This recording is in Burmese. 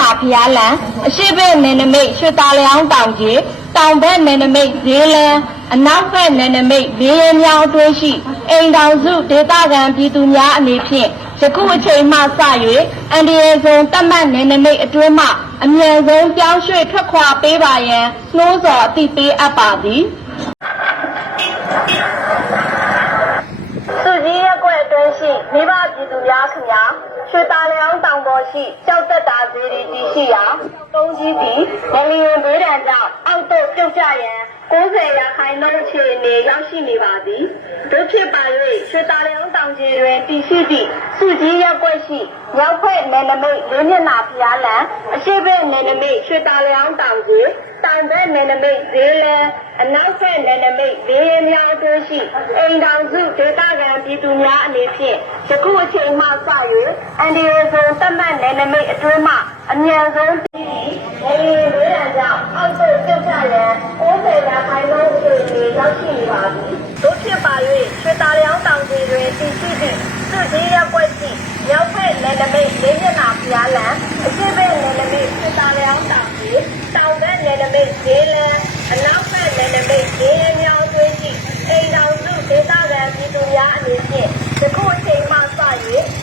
နာဖျားလန်အရှိဘက်နယ်နမိတ်ရွှေတာလျောင်းတောင်ကြီးတောင်ဘက်နယ်နမိတ်ဈေးလန်းအနောက်ဘက်နယ်နမိတ်ဘေးရမြောင်းအတွင်းရှိအိမ်တောင်စုဒေသခံပြည်သူများအနေဖြင့်ယခုအချိန်မှစ၍အန်ဒီယေဇုံတတ်မှတ်နယ်နမိတ်အတွင်းမှအမြန်ဆုံးပြောင်းရွှေ့ထွက်ခွာပေးပါရန်နှိုးဆော်အသိပေးအပ်ပါသည် စုကြီးရက်ကွက်အတွင်းရှိ မိဘပြည်သူများခင်ဗျာရွှေတာလျောင်းတောင်ပေါ်ရှိကြောက်သက်တာဈေးရီတည်ရှိရာတုံးကြီးသည်မလီယံဘေးဒဏ်ကြောင့်အောက်သို့ပြုတ်ကျရန်90ရာခိုင်နှုန်းအခြေအနေရောက်ရှိနေပါသည်တို့ဖြစ်ပါ၍ရွှေတာလျောင်းတောင်ကြီးတွင်တည်ရှိသည့် စုကြီးရက်ကွက်ရှိမြောက်ဘက်နယ်နမိတ်လေးမျက်နှာဖျားလံအရှိဘက်နယ်နမိတ်ရွှေတာလျောင်းတောင်ကြီးတောင်ဘက်နယ်နမိတ်ဈေးလန်းအနောက်ဘက်နယ်နမိတ်ဘေးရင်းများအတွင်းရှိအိမ်တောင်စုဒေသခံပြည်သူများအနေဖြင့်ယခုအချိန်မှစ၍အန်ဒီယေဇုံတတ်မှတ်နယ်နမိတ်အတွင်းမှအမြန်ဆုံးပြီးပြီးနယ်ရင်းဒေသကြောင့်အောက်သို့ပြုတ်ကျရန်90ရာခိုင်နှုန်းအခြေအနေရောက်ရှိနေပါသည် သူများအနေဖြင့်ဒီခုအချိန်မှစ၍